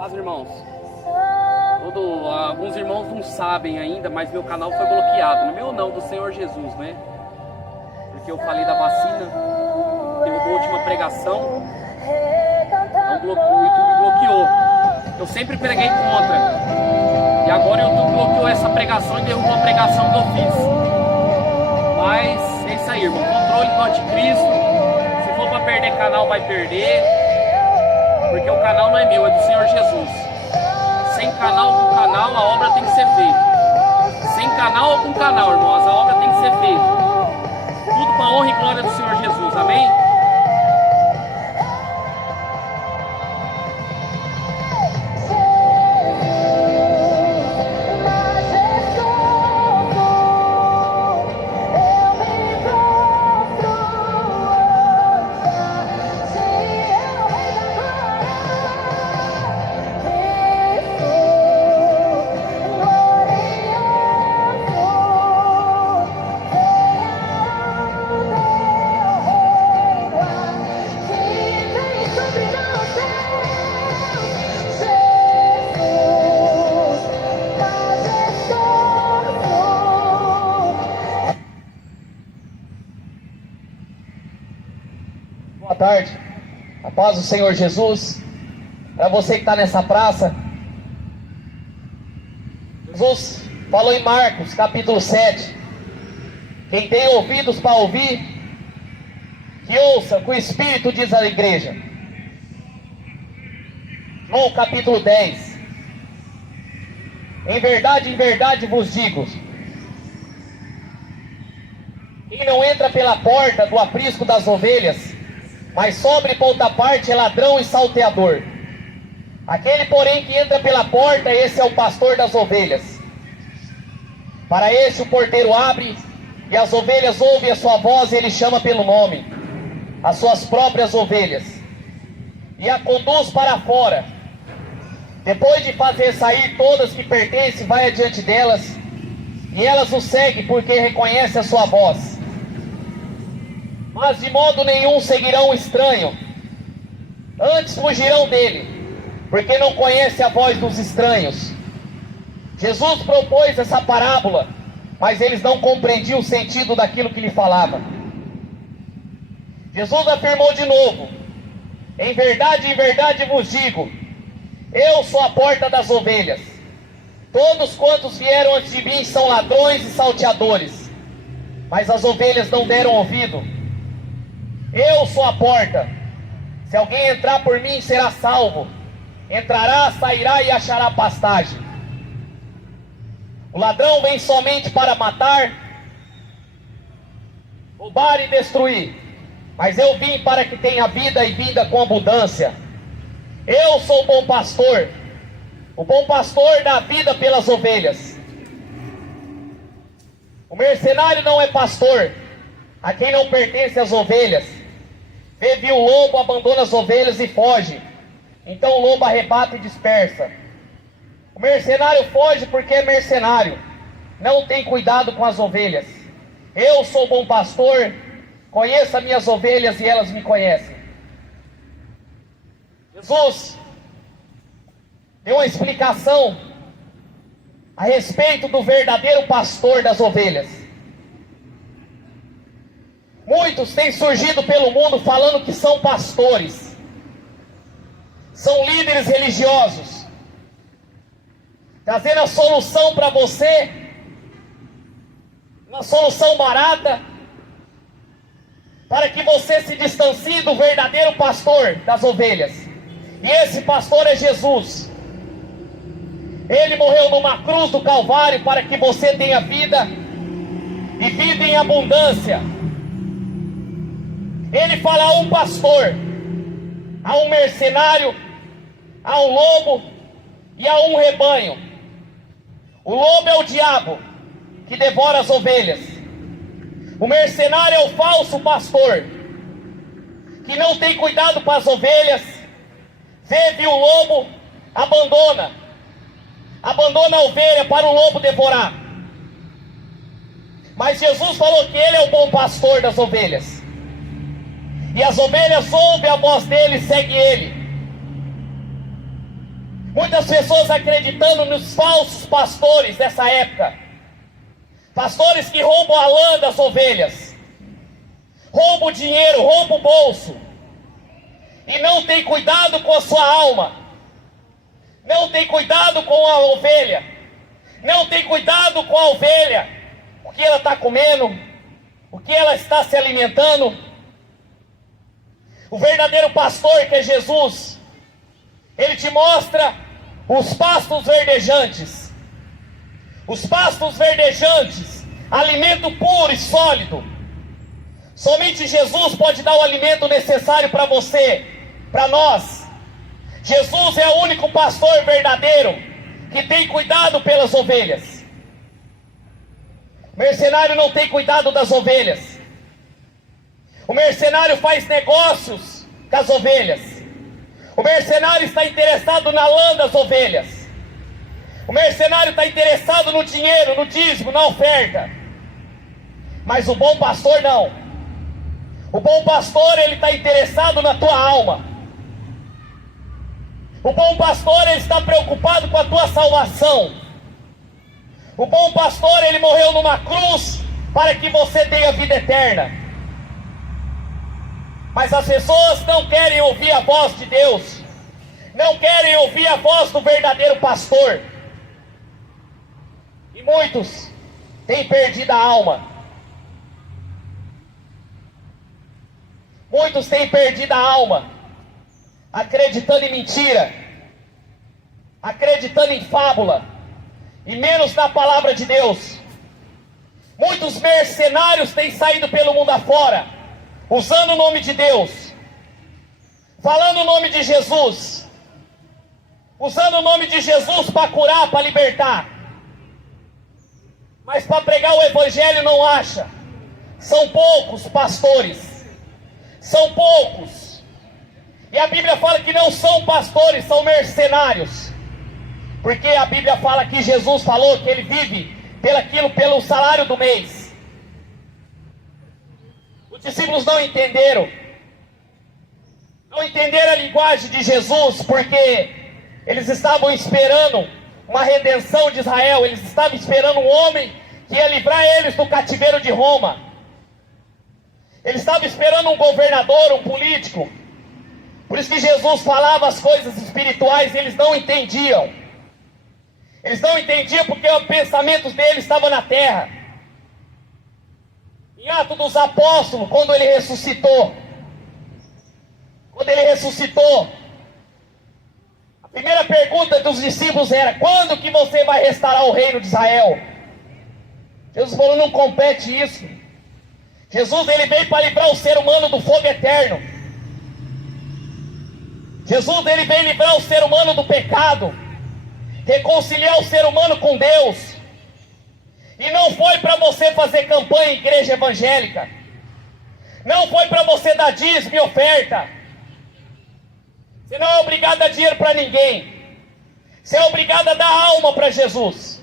Paz, irmãos. Alguns irmãos não sabem ainda, mas meu canal foi bloqueado. No meu não, do Senhor Jesus, né? Porque eu falei da vacina, derrubou a última pregação, então o YouTube bloqueou. Eu sempre preguei contra. E agora o YouTube bloqueou essa pregação e derrubou a pregação que eu fiz. Mas é isso aí, irmão. Controle do anticristo. Se for para perder canal, vai perder. Porque o canal não é meu, é do Senhor Jesus. Sem canal com canal, a obra tem que ser feita. Sem canal com canal, irmãos, a obra tem que ser feita. Tudo para a honra e glória do Senhor Jesus, amém? Boa tarde, a paz do Senhor Jesus. Para você que está nessa praça, Jesus falou em Marcos capítulo 7: quem tem ouvidos para ouvir, que ouça o que o Espírito diz à igreja. João capítulo 10: em verdade vos digo, quem não entra pela porta do aprisco das ovelhas, mas sobre por outra parte é ladrão e salteador. Aquele, porém, que entra pela porta, esse é o pastor das ovelhas. Para este o porteiro abre, e as ovelhas ouvem a sua voz, e ele chama pelo nome as suas próprias ovelhas, e a conduz para fora. Depois de fazer sair todas que pertencem, vai adiante delas, e elas o seguem, porque reconhecem a sua voz. Mas de modo nenhum seguirão o estranho, antes fugirão dele, porque não conhece a voz dos estranhos. Jesus propôs essa parábola, mas eles não compreendiam o sentido daquilo que lhe falava. Jesus afirmou de novo: em verdade vos digo, eu sou a porta das ovelhas. Todos quantos vieram antes de mim são ladrões e salteadores, mas as ovelhas não deram ouvido. Eu sou a porta. Se alguém entrar por mim, será salvo. Entrará, sairá e achará pastagem. O ladrão vem somente para matar, roubar e destruir. Mas eu vim para que tenha vida e vida com abundância. Eu sou o bom pastor. O bom pastor dá vida pelas ovelhas. O mercenário não é pastor a quem não pertence as ovelhas. Vê o lobo, abandona as ovelhas e foge. Então o lobo arrebata e dispersa. O mercenário foge porque é mercenário, não tem cuidado com as ovelhas. Eu sou o bom pastor, conheço as minhas ovelhas e elas me conhecem. Jesus deu uma explicação a respeito do verdadeiro pastor das ovelhas. Muitos têm surgido pelo mundo falando que são pastores, são líderes religiosos, trazendo a solução para você, uma solução barata, para que você se distancie do verdadeiro pastor das ovelhas. E esse pastor é Jesus. Ele morreu numa cruz do Calvário para que você tenha vida, e vida em abundância. Ele fala a um pastor, a um mercenário, a um lobo e a um rebanho. O lobo é o diabo que devora as ovelhas. O mercenário é o falso pastor que não tem cuidado com as ovelhas. Vê o lobo, abandona a ovelha para o lobo devorar. Mas Jesus falou que ele é o bom pastor das ovelhas. E as ovelhas ouvem a voz dele e seguem ele. Muitas pessoas acreditando nos falsos pastores dessa época. Pastores que roubam a lã das ovelhas, roubam o dinheiro, roubam o bolso, e não tem cuidado com a sua alma, não tem cuidado com a ovelha, não tem cuidado com a ovelha, o que ela está comendo, o que ela está se alimentando. O verdadeiro pastor, que é Jesus, ele te mostra os pastos verdejantes. Os pastos verdejantes, alimento puro e sólido. Somente Jesus pode dar o alimento necessário para você, para nós. Jesus é o único pastor verdadeiro que tem cuidado pelas ovelhas. O mercenário não tem cuidado das ovelhas. O mercenário faz negócios com as ovelhas. O mercenário está interessado na lã das ovelhas. O mercenário está interessado no dinheiro, no dízimo, na oferta. Mas o bom pastor não. O bom pastor, ele está interessado na tua alma. O bom pastor, ele está preocupado com a tua salvação. O bom pastor, ele morreu numa cruz para que você tenha vida eterna. Mas as pessoas não querem ouvir a voz de Deus. Não querem ouvir a voz do verdadeiro pastor. E muitos têm perdido a alma. Muitos têm perdido a alma, acreditando em mentira, acreditando em fábula, e menos na palavra de Deus. Muitos mercenários têm saído pelo mundo afora, usando o nome de Deus, falando o nome de Jesus, usando o nome de Jesus para curar, para libertar. Mas para pregar o evangelho não acha. São poucos pastores. São poucos. E a Bíblia fala que não são pastores, são mercenários. Porque a Bíblia fala que Jesus falou que ele vive pelo salário do mês. Os discípulos não entenderam. Não entenderam a linguagem de Jesus, porque eles estavam esperando uma redenção de Israel. Eles estavam esperando um homem que ia livrar eles do cativeiro de Roma. Eles estavam esperando um governador, um político. Por isso que Jesus falava as coisas espirituais, eles não entendiam. Eles não entendiam porque os pensamentos deles estavam na terra. Em Atos dos Apóstolos, quando ele ressuscitou, a primeira pergunta dos discípulos era: quando que você vai restaurar o reino de Israel? Jesus falou: não compete isso. Jesus, ele veio para livrar o ser humano do fogo eterno. Jesus, ele veio livrar o ser humano do pecado, reconciliar o ser humano com Deus. E não foi para você fazer campanha em igreja evangélica. Não foi para você dar dízimo e oferta. Você não é obrigado a dar dinheiro para ninguém. Você é obrigado a dar alma para Jesus.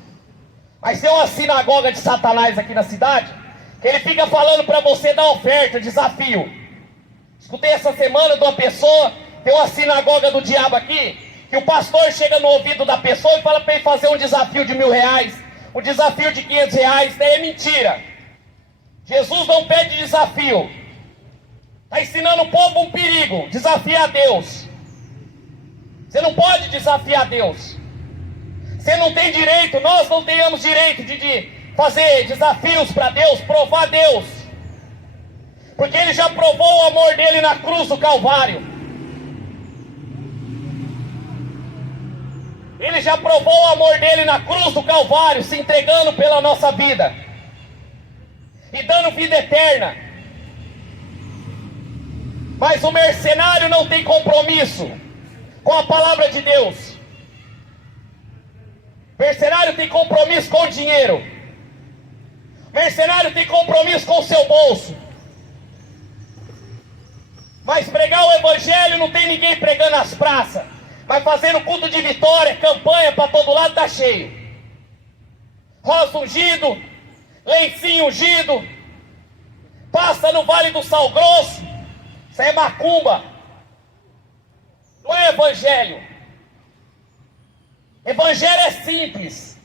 Mas tem uma sinagoga de Satanás aqui na cidade, que ele fica falando para você dar oferta, desafio. Escutei essa semana de uma pessoa, tem uma sinagoga do diabo aqui, que o pastor chega no ouvido da pessoa e fala para ele fazer um desafio de R$1.000, um desafio de R$500, daí é mentira. Jesus não pede desafio. Está ensinando o povo um perigo, desafiar Deus. Você não pode desafiar Deus. Você não tem direito, nós não temos direito de fazer desafios para Deus, provar Deus. Porque Ele já provou o amor dele na cruz do Calvário. Ele já provou o amor dele na cruz do Calvário, se entregando pela nossa vida e dando vida eterna. Mas o mercenário não tem compromisso com a palavra de Deus. O mercenário tem compromisso com o dinheiro. O mercenário tem compromisso com o seu bolso. Mas pregar o evangelho não tem ninguém pregando nas praças. Mas fazendo culto de vitória, campanha para todo lado, está cheio. Rosa ungido, lencinho ungido, passa no Vale do Sal Grosso. Isso é macumba. Não é evangelho. Evangelho é simples.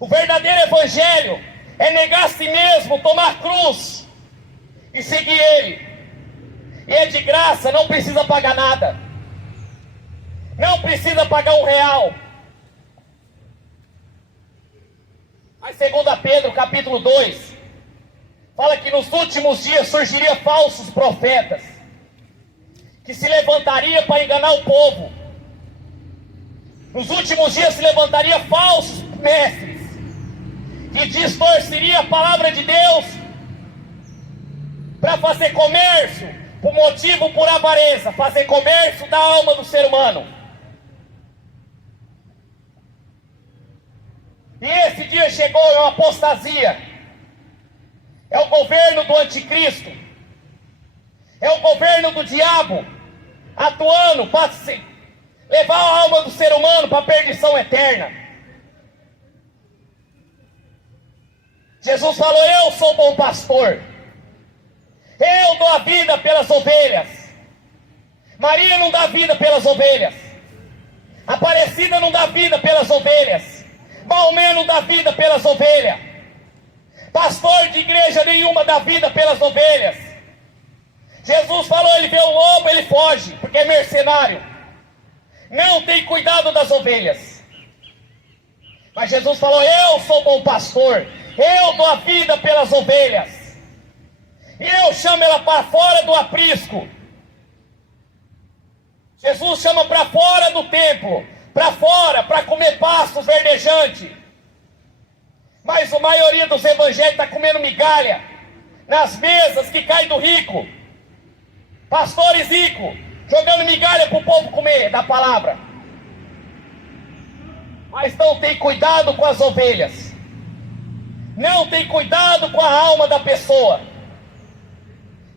O verdadeiro evangelho é negar a si mesmo, tomar a cruz e seguir Ele. E é de graça, não precisa pagar nada. Não precisa pagar R$1. Mas 2 Pedro capítulo 2 fala que nos últimos dias surgiria falsos profetas que se levantaria para enganar o povo. Nos últimos dias se levantaria falsos mestres que distorceria a palavra de Deus para fazer comércio, por motivo por avareza, fazer comércio da alma do ser humano. E esse dia chegou, é uma apostasia. É o governo do anticristo. É o governo do diabo atuando para levar a alma do ser humano para a perdição eterna. Jesus falou: eu sou o bom pastor. Eu dou a vida pelas ovelhas. Maria não dá vida pelas ovelhas. Aparecida não dá vida pelas ovelhas. Maomé não dá vida pelas ovelhas. Pastor de igreja nenhuma dá vida pelas ovelhas. Jesus falou: ele vê o lobo, ele foge, porque é mercenário. Não tem cuidado das ovelhas. Mas Jesus falou: eu sou bom pastor. Eu dou a vida pelas ovelhas. E eu chamo ela para fora do aprisco. Jesus chama para fora do templo, para fora, para comer pastos verdejantes. Mas a maioria dos evangelhos está comendo migalha nas mesas que caem do rico. Pastores ricos jogando migalha para o povo comer da palavra. Mas não tem cuidado com as ovelhas. Não tem cuidado com a alma da pessoa.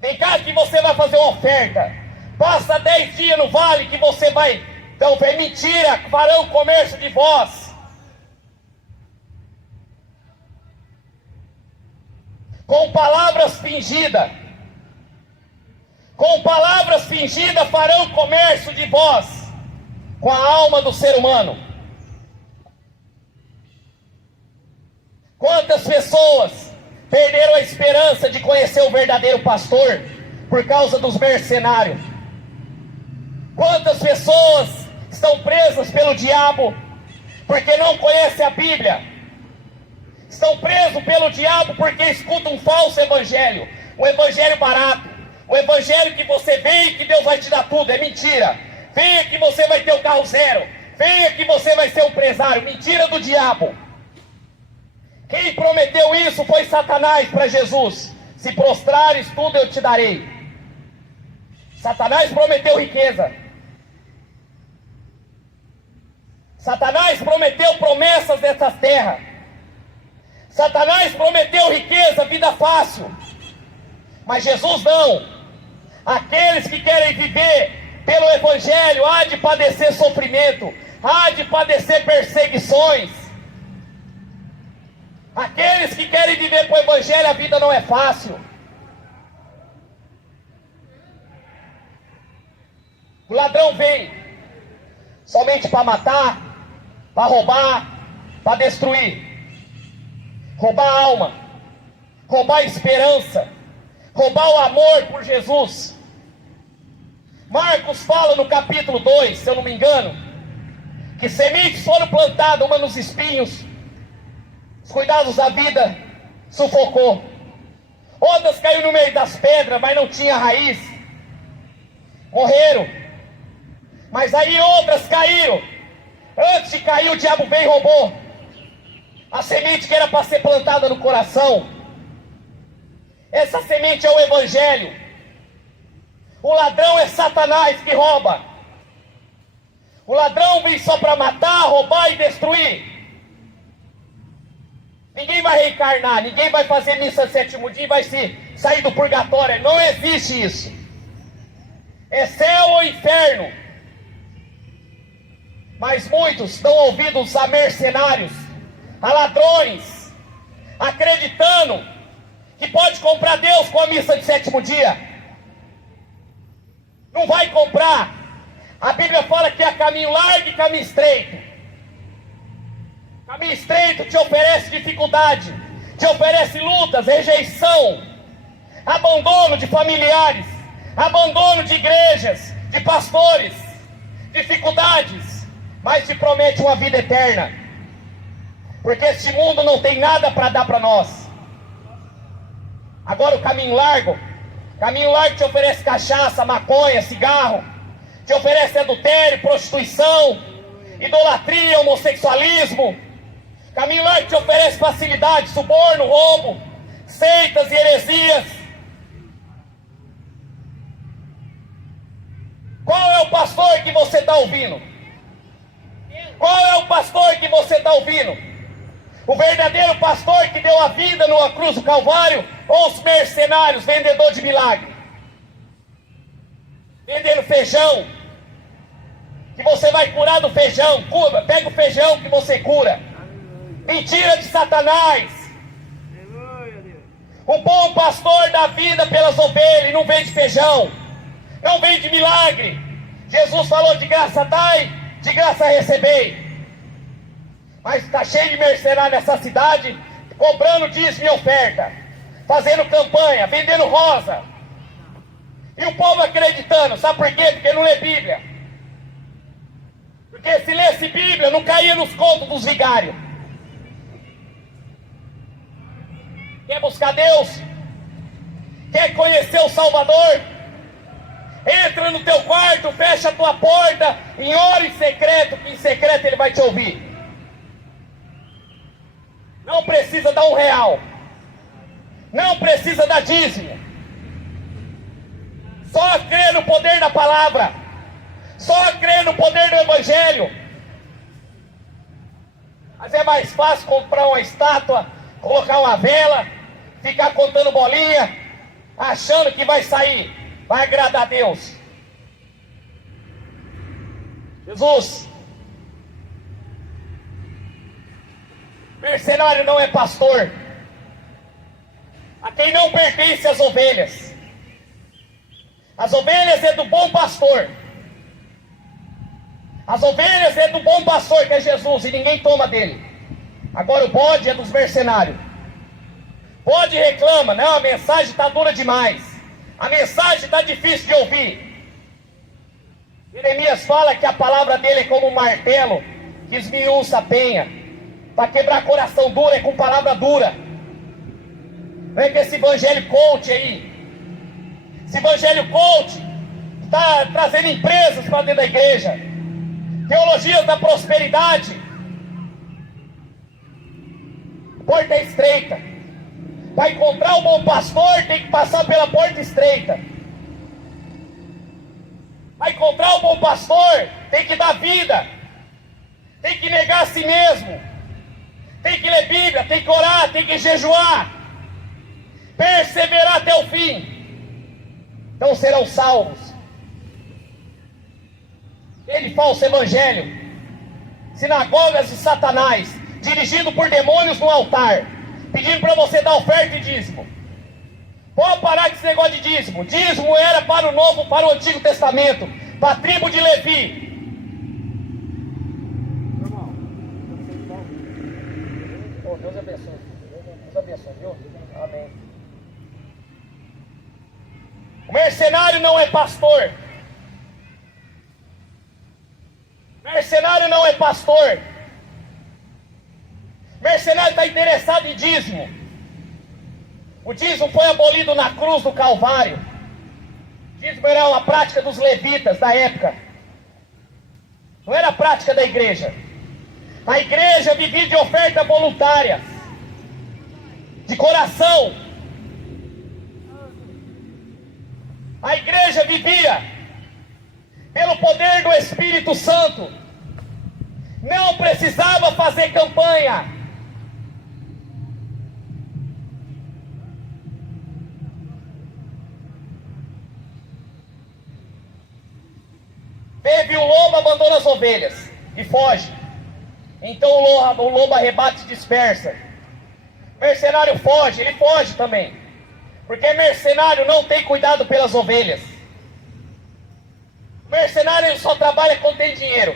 Tem cara que você vai fazer uma oferta, passa 10 dias no vale que você vai, então é mentira, farão comércio de vós. Com palavras fingidas. Com palavras fingidas farão comércio de vós, com a alma do ser humano. Quantas pessoas perderam a esperança de conhecer o verdadeiro pastor por causa dos mercenários? Quantas pessoas estão presas pelo diabo porque não conhecem a Bíblia? Estão presos pelo diabo porque escutam um falso evangelho, um evangelho barato, um evangelho que você vem e que Deus vai te dar tudo. É mentira. Venha que você vai ter o carro zero, venha que você vai ser um empresário. Mentira do diabo. Quem prometeu isso foi Satanás para Jesus: se prostrares, tudo eu te darei. Satanás prometeu riqueza. Satanás prometeu promessas dessa terra. Satanás prometeu riqueza, vida fácil. Mas Jesus não. Aqueles que querem viver pelo evangelho há de padecer sofrimento, há de padecer perseguições. Aqueles que querem viver com o evangelho, a vida não é fácil. O ladrão vem somente para matar, para roubar, para destruir. Roubar a alma, roubar a esperança, roubar o amor por Jesus. Marcos fala no capítulo 2, se eu não me engano, que sementes foram plantadas, uma nos espinhos, os cuidados da vida sufocou. Outras caíram no meio das pedras, mas não tinha raiz, morreram. Mas aí outras caíram. Antes de cair, o diabo veio e roubou a semente que era para ser plantada no coração. Essa semente é o evangelho. O ladrão é Satanás que rouba. O ladrão vem só para matar, roubar e destruir. Ninguém vai reencarnar, ninguém vai fazer missa sétimo dia e vai sair do purgatório. Não existe isso. É céu ou inferno. Mas muitos dão ouvidos a mercenários, a ladrões, acreditando que pode comprar Deus com a missa de sétimo dia. Não vai comprar. A Bíblia fala que há caminho largo e caminho estreito. Caminho estreito te oferece dificuldade, te oferece lutas, rejeição, abandono de familiares, abandono de igrejas, de pastores, dificuldades, mas te promete uma vida eterna, porque este mundo não tem nada para dar para nós. Agora o caminho largo te oferece cachaça, maconha, cigarro, te oferece adultério, prostituição, idolatria, homossexualismo. Caminho largo te oferece facilidade, suborno, roubo, seitas e heresias. Qual é o pastor que você está ouvindo? Qual é o pastor que você está ouvindo? O verdadeiro pastor que deu a vida numa cruz do Calvário, ou os mercenários, vendedor de milagre? Vendendo feijão, que você vai curar do feijão, pega o feijão que você cura. Mentira de Satanás. O bom pastor dá vida pelas ovelhas e não vende feijão, não vende milagre. Jesus falou: de graça dai, de graça recebei. Mas está cheio de mercenários nessa cidade, cobrando dízimo e oferta, fazendo campanha, vendendo rosa. E o povo acreditando. Sabe por quê? Porque não lê Bíblia. Porque se lesse Bíblia, não caía nos contos dos vigários. Quer buscar Deus? Quer conhecer o Salvador? Entra no teu quarto, fecha a tua porta e ora em secreto, que em secreto Ele vai te ouvir. Não precisa dar R$1, não precisa dar dízimo, só crê no poder da palavra, só crê no poder do Evangelho. Mas é mais fácil comprar uma estátua, colocar uma vela, ficar contando bolinha, achando que vai sair, vai agradar a Deus. Jesus, mercenário não é pastor, a quem não pertence as ovelhas. As ovelhas é do bom pastor. As ovelhas é do bom pastor, que é Jesus, e ninguém toma dele. Agora o bode é dos mercenários. Bode reclama: não, a mensagem está dura demais, a mensagem está difícil de ouvir. Jeremias fala que a palavra dele é como um martelo que esmiuça a penha. Para quebrar coração duro é com palavra dura. Não é que esse evangelho coach aí, esse evangelho coach está trazendo empresas para dentro da igreja, teologias da prosperidade. A porta é estreita. Para encontrar um bom pastor tem que passar pela porta estreita. Para encontrar um bom pastor tem que dar vida, tem que negar a si mesmo, tem que ler Bíblia, tem que orar, tem que jejuar, perseverar até o fim. Então serão salvos. Ele falso evangelho, sinagogas de Satanás, dirigido por demônios no altar, pedindo para você dar oferta e dízimo. Pode parar com esse negócio de dízimo. Dízimo era para o Antigo Testamento, para a tribo de Levi. Deus abençoe. Deus abençoe, viu? Amém. O mercenário não é pastor. Mercenário não é pastor. Mercenário está interessado em dízimo. O dízimo foi abolido na cruz do Calvário. O dízimo era uma prática dos levitas da época, não era a prática da igreja. A igreja vivia de oferta voluntária, de coração. A igreja vivia pelo poder do Espírito Santo. Não precisava fazer campanha. Teve o lobo, abandona as ovelhas e foge. Então o lobo arrebata e dispersa. Mercenário foge, ele foge também. Porque mercenário não tem cuidado pelas ovelhas. Mercenário mercenário ele só trabalha quando tem dinheiro.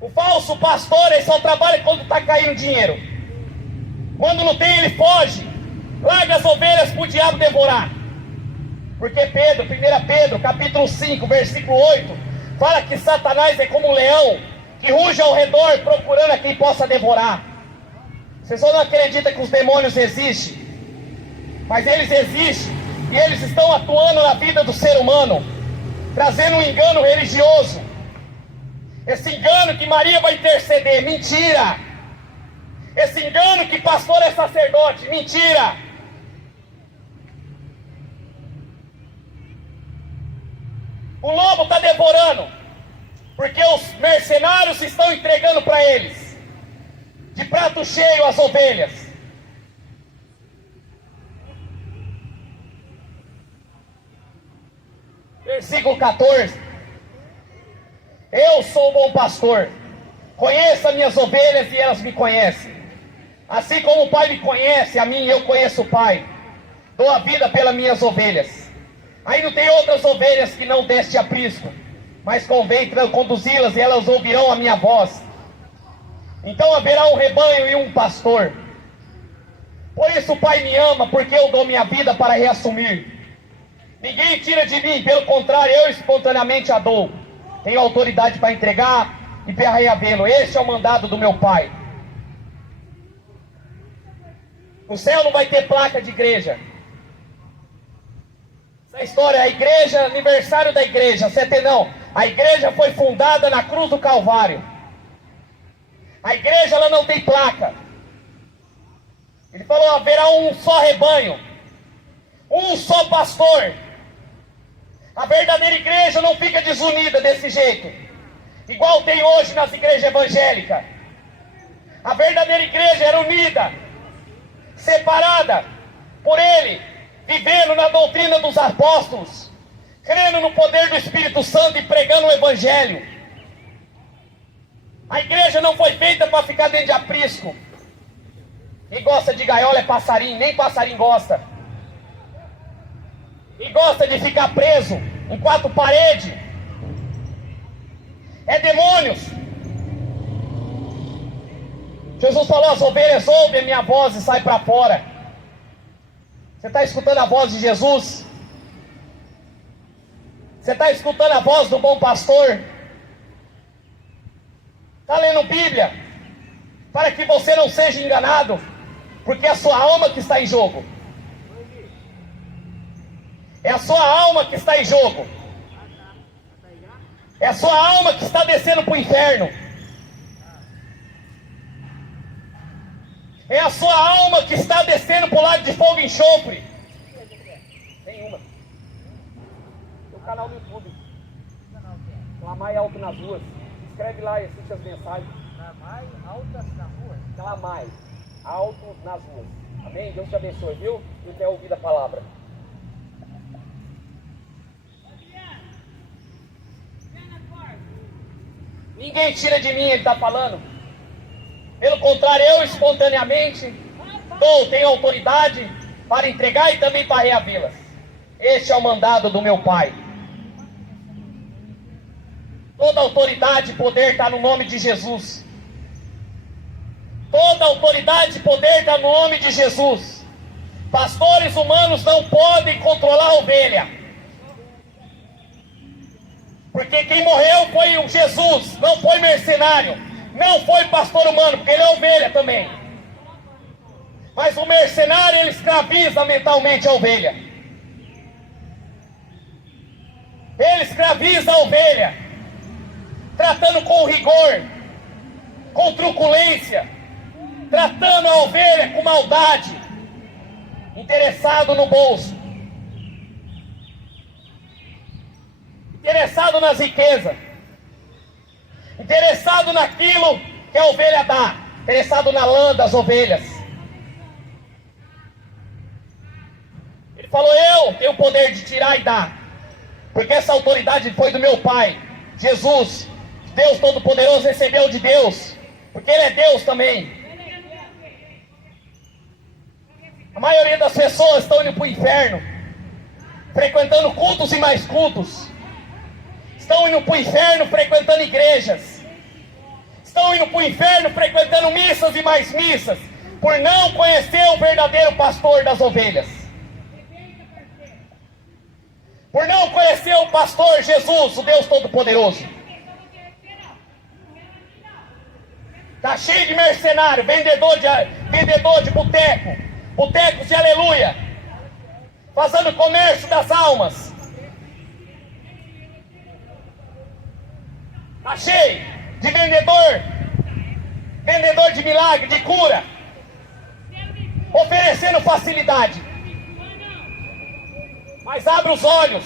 O falso pastor ele só trabalha quando está caindo dinheiro. Quando não tem ele foge, larga as ovelhas para o diabo devorar. Porque Pedro, 1 Pedro, capítulo 5, versículo 8, fala que Satanás é como um leão que ruge ao redor procurando a quem possa devorar. Você só não acredita que os demônios existem, mas eles existem e eles estão atuando na vida do ser humano, trazendo um engano religioso. Esse engano que Maria vai interceder, mentira. Esse engano que pastor é sacerdote, mentira. O lobo está devorando, porque os mercenários estão entregando para eles, de prato cheio, as ovelhas. Versículo 14. Eu sou o bom pastor, conheço as minhas ovelhas e elas me conhecem. Assim como o Pai me conhece, a mim eu conheço o Pai. Dou a vida pelas minhas ovelhas. Aí não tem outras ovelhas que não deste aprisco, mas convém conduzi-las e elas ouvirão a minha voz. Então haverá um rebanho e um pastor. Por isso o Pai me ama, porque eu dou minha vida para reassumir. Ninguém tira de mim, pelo contrário, eu espontaneamente a dou. Tenho autoridade para entregar e para reavê-lo. Este é o mandado do meu Pai. No céu não vai ter placa de igreja. Essa história, a igreja, aniversário da igreja, não. A igreja foi fundada na cruz do Calvário. A igreja ela não tem placa. Ele falou, haverá um só rebanho, um só pastor. A verdadeira igreja não fica desunida desse jeito, igual tem hoje nas igrejas evangélicas. A verdadeira igreja era unida, separada por ele, vivendo na doutrina dos apóstolos, crendo no poder do Espírito Santo e pregando o evangelho. A igreja não foi feita para ficar dentro de aprisco. Quem gosta de gaiola é passarinho, nem passarinho gosta. E gosta de ficar preso em quatro paredes. É demônios. Jesus falou, as ovelhas ouvem a minha voz e saem para fora. Você está escutando a voz de Jesus? Você está escutando a voz do bom pastor? Está lendo Bíblia? Para que você não seja enganado, porque é a sua alma que está em jogo. É a sua alma que está em jogo. É a sua alma que está descendo para o inferno. É a sua alma que está descendo para o lago de fogo e enxofre. Nenhuma. O canal do YouTube. Clamai alto nas ruas. Escreve lá e assiste as mensagens. Clamai altas nas ruas. Clamai alto nas ruas. Amém? Deus te abençoe, viu? Quem quer ouvir a palavra. Ninguém tira de mim, ele está falando. Pelo contrário, eu espontaneamente tenho autoridade para entregar e também para reavê-las. Este é o mandado do meu Pai. Toda autoridade e poder está no nome de Jesus. Toda autoridade e poder está no nome de Jesus. Pastores humanos não podem controlar a ovelha. Porque quem morreu foi o Jesus, não foi mercenário, não foi pastor humano, porque ele é ovelha também. Mas o mercenário, ele escraviza mentalmente a ovelha. Ele escraviza a ovelha, tratando com rigor, com truculência, tratando a ovelha com maldade, interessado no bolso. Interessado nas riquezas, interessado naquilo que a ovelha dá, interessado na lã das ovelhas. Ele falou, eu tenho o poder de tirar e dar, porque essa autoridade foi do meu Pai, Jesus, Deus Todo-Poderoso, recebeu de Deus, porque Ele é Deus também. A maioria das pessoas estão indo para o inferno, frequentando cultos e mais cultos, Estão indo para o inferno frequentando igrejas. Estão indo para o inferno frequentando missas e mais missas, por não conhecer o verdadeiro pastor das ovelhas. Por não conhecer o pastor Jesus, o Deus Todo-Poderoso. Está cheio de mercenário, vendedor de boteco, botecos de aleluia, fazendo comércio das almas. Está cheio de vendedor de milagre, de cura, oferecendo facilidade. Mas abre os olhos,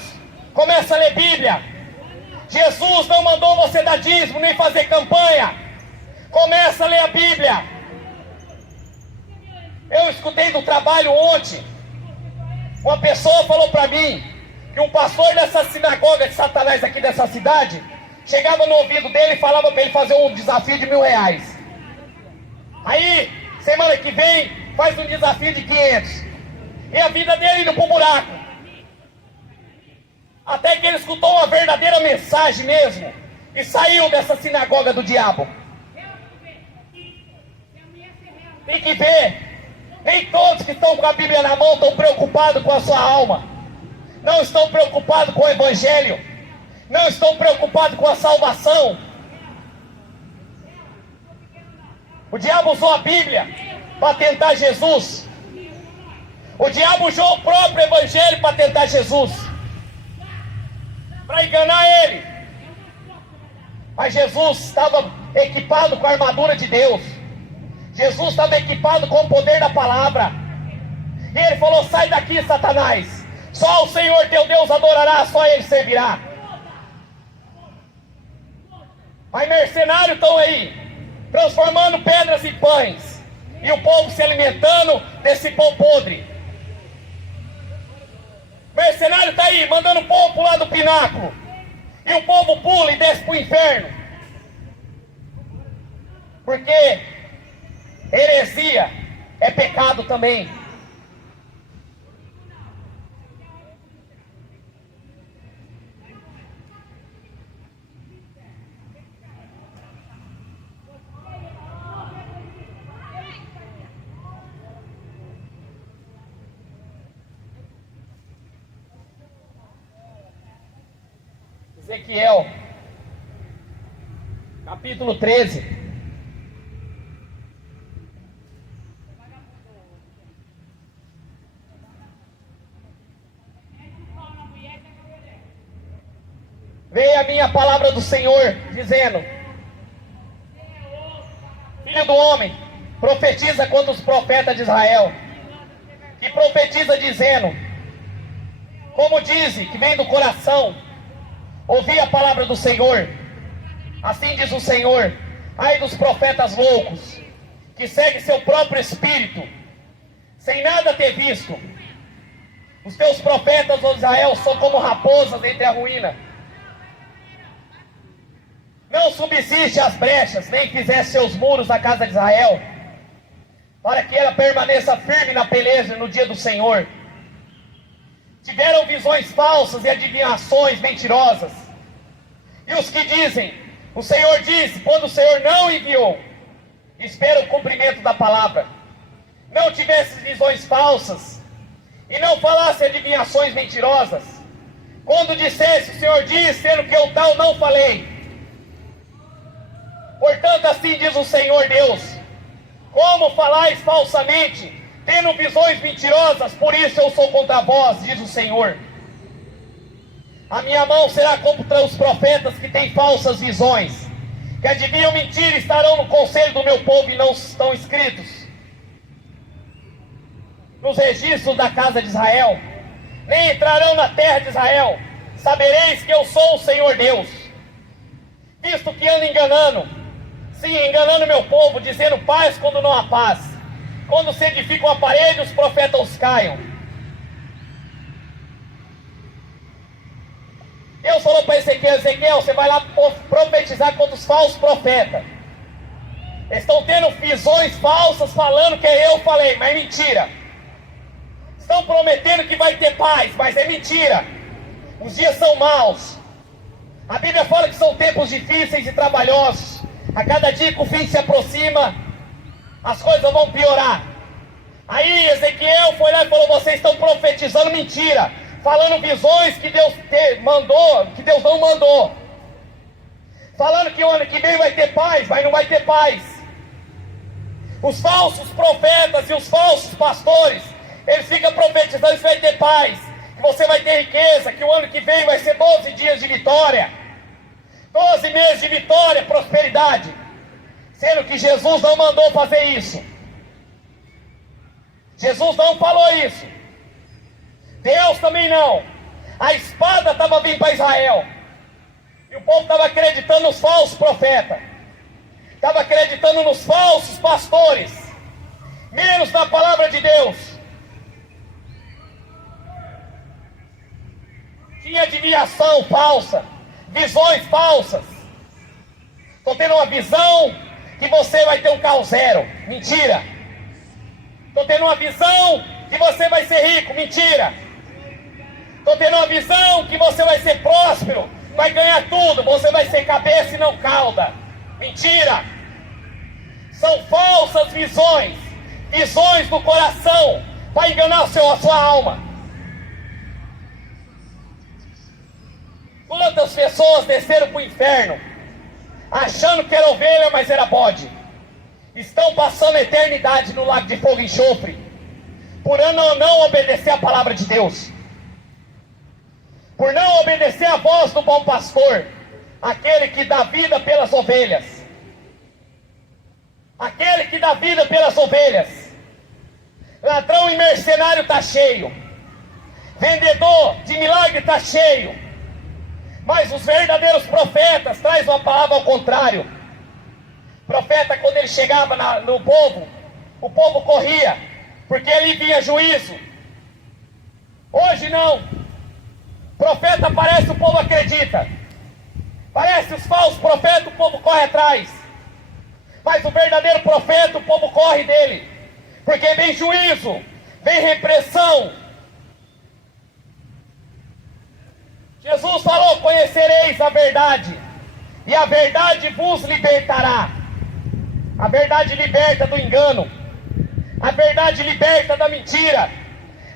começa a ler Bíblia. Jesus não mandou você dar dízimo, nem fazer campanha. Começa a ler a Bíblia. Eu escutei do trabalho ontem, uma pessoa falou para mim que um pastor dessa sinagoga de Satanás aqui dessa cidade chegava no ouvido dele e falava para ele fazer um desafio de R$1.000. Aí, semana que vem, faz um desafio de 500. E a vida dele indo pro buraco. Até que ele escutou uma verdadeira mensagem mesmo e saiu dessa sinagoga do diabo. Tem que ver, nem todos que estão com a Bíblia na mão estão preocupados com a sua alma. Não estão preocupados com o Evangelho. Não estão preocupados com a salvação. O diabo usou a Bíblia para tentar Jesus. O diabo usou o próprio Evangelho para tentar Jesus, para enganar ele. Mas Jesus estava equipado com a armadura de Deus. Jesus estava equipado com o poder da palavra. E ele falou: sai daqui, Satanás. Só o Senhor teu Deus adorará, só ele servirá. Mas mercenários estão aí, transformando pedras em pães, e o povo se alimentando desse pão podre. Mercenário está aí, mandando o povo pular do pináculo, e o povo pula e desce para o inferno. Porque heresia é pecado também. Ezequiel, capítulo 13. Veio a minha palavra do Senhor, dizendo: filho do homem, profetiza contra os profetas de Israel, e profetiza dizendo, como dize, que vem do coração, ouvi a palavra do Senhor. Assim diz o Senhor: ai dos profetas loucos, que seguem seu próprio espírito, sem nada ter visto. Os teus profetas, ó Israel, são como raposas entre a ruína. Não subsiste as brechas, nem fizeste seus muros na casa de Israel, para que ela permaneça firme na peleja no dia do Senhor. Tiveram visões falsas e adivinhações mentirosas. E os que dizem, o Senhor disse, quando o Senhor não enviou. Espera o cumprimento da palavra. Não tivesse visões falsas, e não falasse adivinhações mentirosas. Quando dissesse, o Senhor disse, sendo que eu tal não falei. Portanto, assim diz o Senhor Deus: como falais falsamente, tendo visões mentirosas, por isso eu sou contra vós, diz o Senhor. A minha mão será contra os profetas que têm falsas visões, que adivinham mentira, estarão no conselho do meu povo e não estão escritos nos registros da casa de Israel, nem entrarão na terra de Israel. Sabereis que eu sou o Senhor Deus, visto que ando enganando, sim, enganando meu povo, dizendo paz quando não há paz. Quando se edifica uma parede, os profetas caiam. Deus falou para Ezequiel: Ezequiel, você vai lá profetizar contra os falsos profetas. Eles estão tendo visões falsas, falando que eu falei, mas é mentira. Estão prometendo que vai ter paz, mas é mentira. Os dias são maus. A Bíblia fala que são tempos difíceis e trabalhosos. A cada dia que o fim se aproxima, as coisas vão piorar. Aí Ezequiel foi lá e falou: vocês estão profetizando mentira, falando visões que Deus mandou, que Deus não mandou, falando que o ano que vem vai ter paz, mas não vai ter paz. Os falsos profetas e os falsos pastores, eles ficam profetizando que vai ter paz, que você vai ter riqueza, que o ano que vem vai ser 12 dias de vitória, 12 meses de vitória, prosperidade, sendo que Jesus não mandou fazer isso. Jesus não falou isso. Deus também não. A espada estava vindo para Israel, e o povo estava acreditando nos falsos profetas, estava acreditando nos falsos pastores, menos na palavra de Deus. Tinha adivinhação falsa, visões falsas. Estou tendo uma visão que você vai ter um carro zero. Mentira. Estou tendo uma visão que você vai ser rico. Mentira. Estou tendo uma visão que você vai ser próspero, vai ganhar tudo, você vai ser cabeça e não cauda. Mentira. São falsas visões, visões do coração, para enganar a sua alma. Quantas pessoas desceram para o inferno, achando que era ovelha, mas era bode? Estão passando a eternidade no lago de fogo e enxofre, por não obedecer a palavra de Deus, por não obedecer a voz do bom pastor, aquele que dá vida pelas ovelhas, aquele que dá vida pelas ovelhas. Ladrão e mercenário está cheio, vendedor de milagre está cheio, mas os verdadeiros profetas trazem uma palavra ao contrário. Profeta, quando ele chegava no povo, o povo corria, porque ali vinha juízo. Hoje não. Profeta aparece, o povo acredita. Parece os falsos profetas, o povo corre atrás. Mas o verdadeiro profeta, o povo corre dele, porque vem juízo, vem repressão. Jesus falou: conhecereis a verdade, e a verdade vos libertará. A verdade liberta do engano, a verdade liberta da mentira,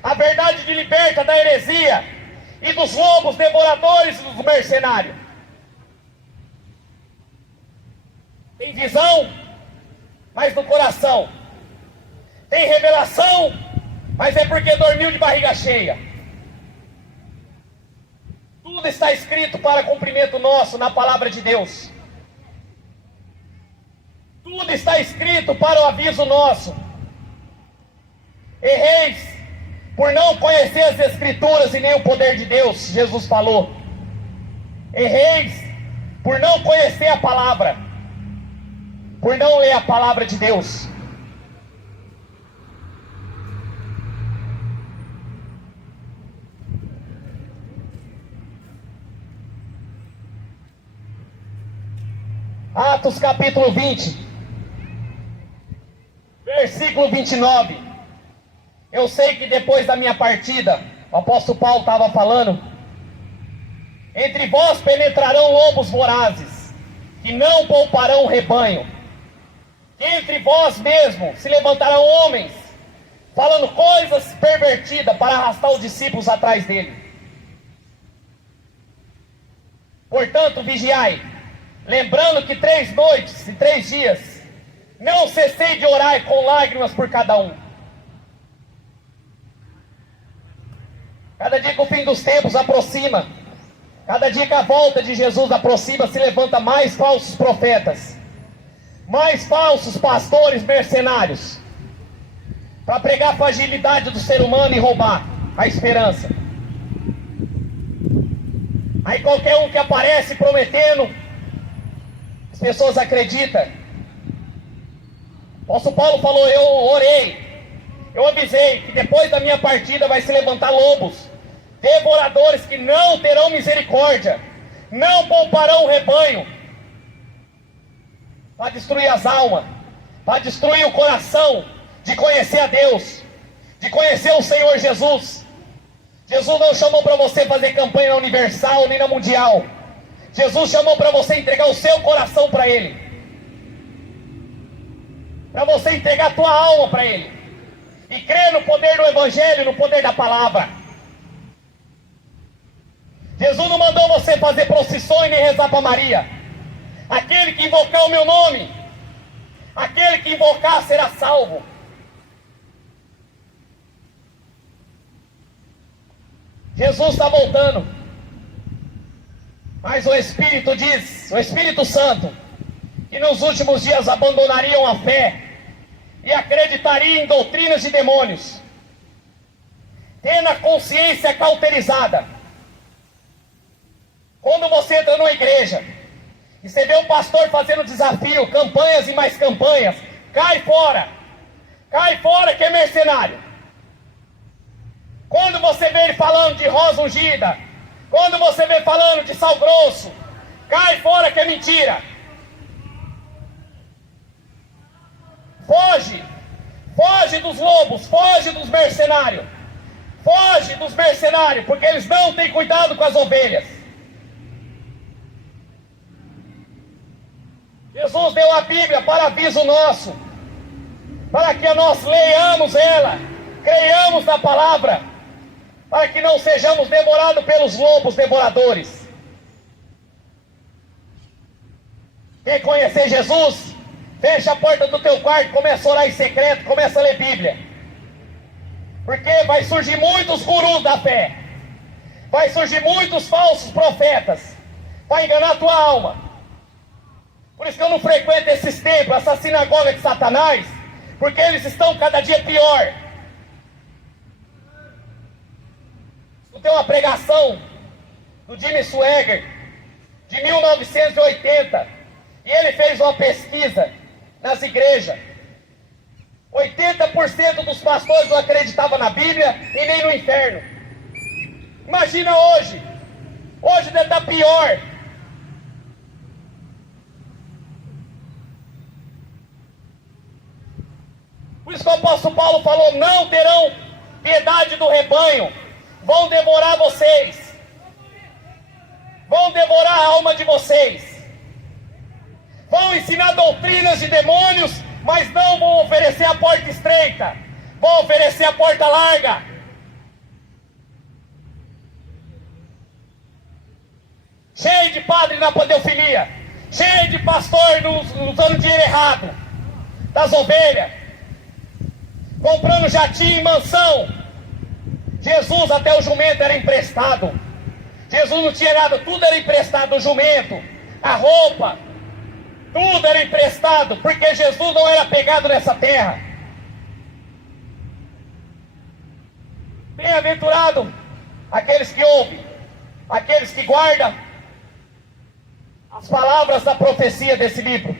a verdade liberta da heresia e dos lobos devoradores e dos mercenários. Tem visão, mas no coração. Tem revelação, mas é porque dormiu de barriga cheia. Tudo está escrito para cumprimento nosso na palavra de Deus. Tudo está escrito para o aviso nosso. Erreis por não conhecer as Escrituras e nem o poder de Deus, Jesus falou. Erreis por não conhecer a palavra, por não ler a palavra de Deus. Atos capítulo 20, versículo 29. Eu sei que depois da minha partida, o apóstolo Paulo estava falando: entre vós penetrarão lobos vorazes, que não pouparão o rebanho. Entre vós mesmos se levantarão homens, falando coisas pervertidas para arrastar os discípulos atrás dele. Portanto, vigiai, lembrando que 3 noites e 3 dias, não cessei de orar com lágrimas por cada um. Cada dia que o fim dos tempos aproxima, cada dia que a volta de Jesus aproxima, se levanta mais falsos profetas, mais falsos pastores mercenários, para pregar a fragilidade do ser humano e roubar a esperança. Aí qualquer um que aparece prometendo, as pessoas acreditam. O apóstolo Paulo falou: eu orei, eu avisei que depois da minha partida vai se levantar lobos, devoradores que não terão misericórdia, não pouparão o rebanho, para destruir as almas, para destruir o coração de conhecer a Deus, de conhecer o Senhor Jesus. Jesus não chamou para você fazer campanha na Universal nem na Mundial. Jesus chamou para você entregar o seu coração para Ele, para você entregar a tua alma para Ele, e crer no poder do Evangelho, no poder da palavra. Jesus não mandou você fazer procissões nem rezar para Maria. Aquele que invocar o meu nome, aquele que invocar será salvo. Jesus está voltando, mas o Espírito diz, o Espírito Santo, que nos últimos dias abandonariam a fé e acreditariam em doutrinas de demônios, tendo a consciência cauterizada. Quando você entra numa igreja e você vê o pastor fazendo desafio, campanhas e mais campanhas, cai fora que é mercenário. Quando você vê ele falando de rosa ungida, quando você vê falando de sal grosso, cai fora que é mentira. Foge dos lobos, foge dos mercenários, porque eles não têm cuidado com as ovelhas. Jesus deu a Bíblia para aviso nosso, para que nós leiamos ela, creiamos na palavra, para que não sejamos devorados pelos lobos devoradores. Quem conhecer Jesus, fecha a porta do teu quarto, começa a orar em secreto, começa a ler Bíblia. Porque vai surgir muitos gurus da fé, vai surgir muitos falsos profetas, vai enganar a tua alma. Por isso que eu não frequento esses templos, essa sinagoga de Satanás, porque eles estão cada dia pior. Tem uma pregação do Jimmy Swaggart de 1980, e ele fez uma pesquisa nas igrejas. 80% dos pastores não acreditavam na Bíblia e nem no inferno. Imagina hoje deve estar pior. Por isso que o apóstolo Paulo falou: não terão piedade do rebanho, vão devorar vocês, vão devorar a alma de vocês, vão ensinar doutrinas de demônios, mas não vão oferecer a porta estreita, vão oferecer a porta larga. Cheio de padre na pedofilia, cheio de pastor usando dinheiro errado das ovelhas, comprando jatinho e mansão. Jesus, até o jumento era emprestado. Jesus não tinha nada, tudo era emprestado. O jumento, a roupa, tudo era emprestado, porque Jesus não era pegado nessa terra. Bem-aventurado aqueles que ouvem, aqueles que guardam as palavras da profecia desse livro,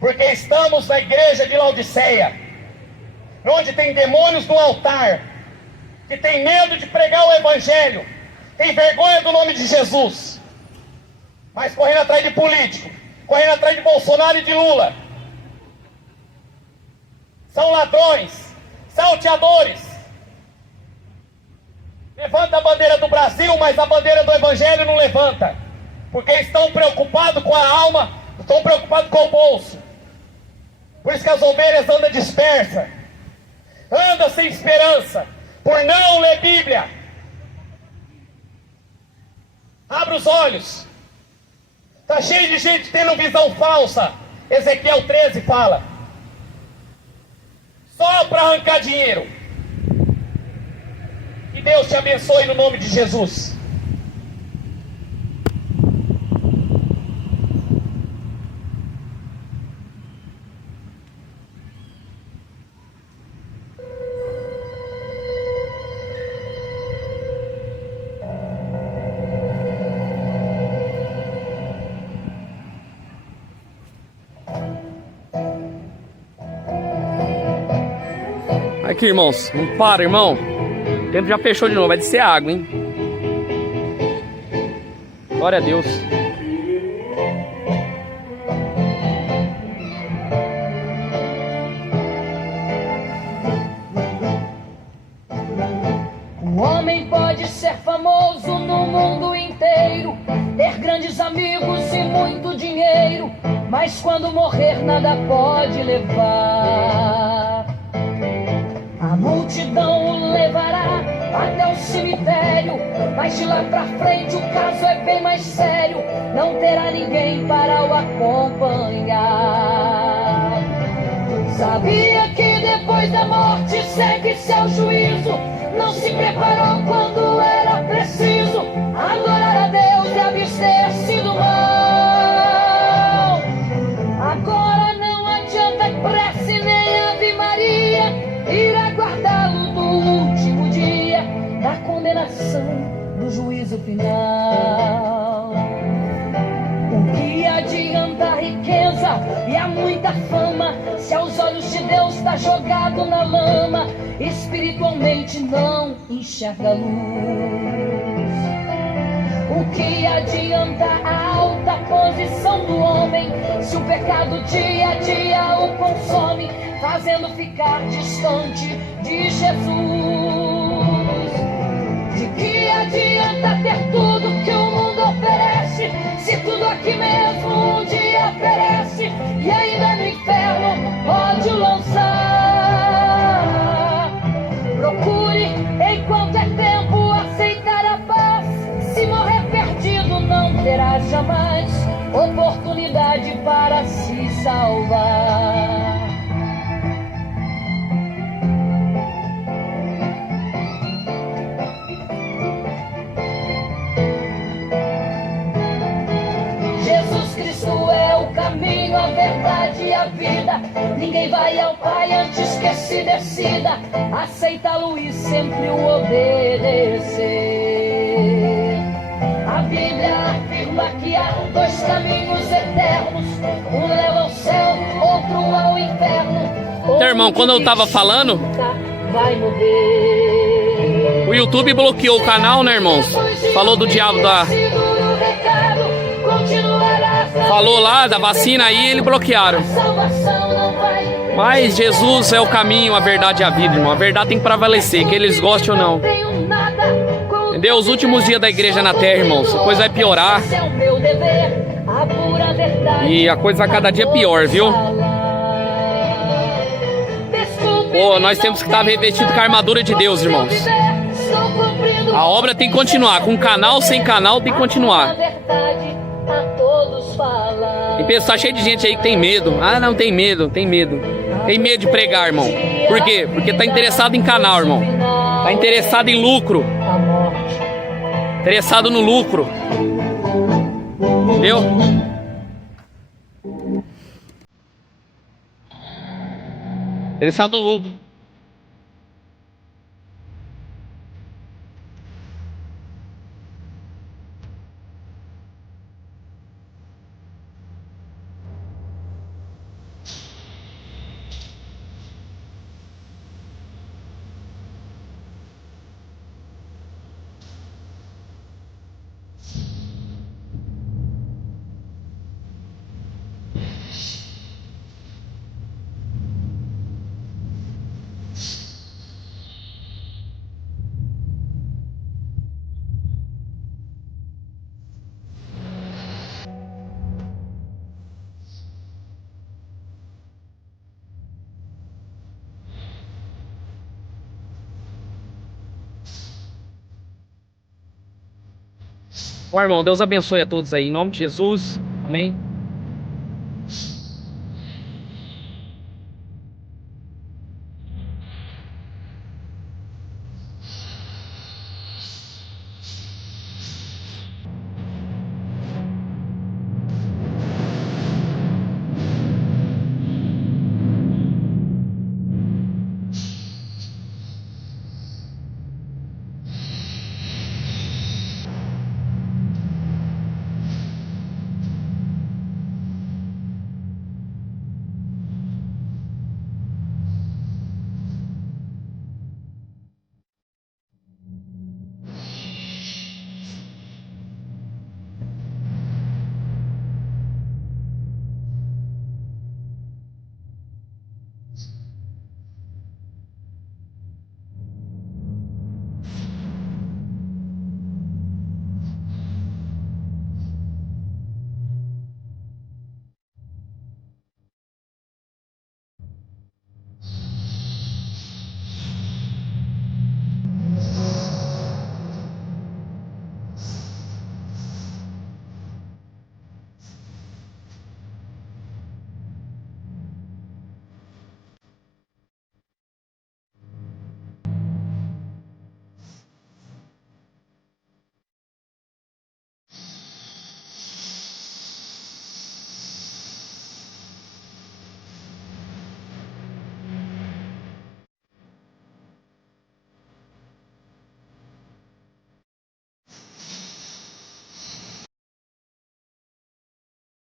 porque estamos na igreja de Laodiceia, onde tem demônios no altar, que tem medo de pregar o Evangelho, tem vergonha do nome de Jesus, mas correndo atrás de político, correndo atrás de Bolsonaro e de Lula. São ladrões, salteadores. Levanta a bandeira do Brasil, mas a bandeira do Evangelho não levanta, porque estão preocupados com a alma, estão preocupados com o bolso. Por isso que as ovelhas andam dispersas, andam sem esperança, por não ler Bíblia. Abra os olhos. Está cheio de gente tendo visão falsa. Ezequiel 13 fala: só para arrancar dinheiro. Que Deus te abençoe no nome de Jesus. Aqui, irmãos, não para, irmão. O tempo já fechou de novo, vai descer água, hein? Glória a Deus. Um homem pode ser famoso no mundo inteiro, ter grandes amigos mas quando morrer nada pode levar. A multidão o levará até o cemitério, mas de lá pra frente o caso é bem mais sério. Não terá ninguém para o acompanhar. Sabia que depois da morte segue-se ao juízo. Não se preparou quando era preciso adorar a Deus e abster-se do mal. Agora não adianta prece nem Ave Maria, irá guardá-lo do último dia, da condenação do juízo final. O que adianta a riqueza e a muita fama, se aos olhos de Deus está jogado na lama, espiritualmente não enxerga a luz? O que adianta a alta posição do homem, se o pecado dia a dia o consome, fazendo ficar distante de Jesus? De que adianta ter tudo que o mundo oferece, se tudo aqui mesmo um dia perece e ainda no inferno pode lançar? Procure enquanto é tempo aceitar a paz, se morrer perdido não terá jamais oportunidade para se salvar. Jesus Cristo é o caminho, a verdade e a vida. Ninguém vai ao Pai antes que se decida aceitá-lo e sempre o obedecer. A Bíblia afirma que há dois caminhos eternos, um leva ao céu, outro ao inferno. Então, irmão, quando eu tava falando, vai morrer. o YouTube bloqueou o canal, né, irmãos? Falou do diabo da... Falou lá da vacina aí, eles bloquearam. Mas Jesus é o caminho, a verdade e a vida, irmão. A verdade tem que prevalecer, que eles gostem ou não. Entendeu? Os últimos dias da igreja na terra, irmãos, a coisa vai piorar. E a coisa vai cada dia pior, viu? Pô, nós temos que estar revestidos com a armadura de Deus, irmãos. A obra tem que continuar. Com canal, sem canal, tem que continuar. E pessoal, cheio de gente aí que tem medo. Ah, não, tem medo, tem medo. Tem medo de pregar, irmão. Por quê? Porque tá interessado em canal, irmão. Tá interessado em lucro. Interessado no lucro. Entendeu? Interessado no lucro. Bom, irmão, Deus abençoe a todos aí, em nome de Jesus, amém.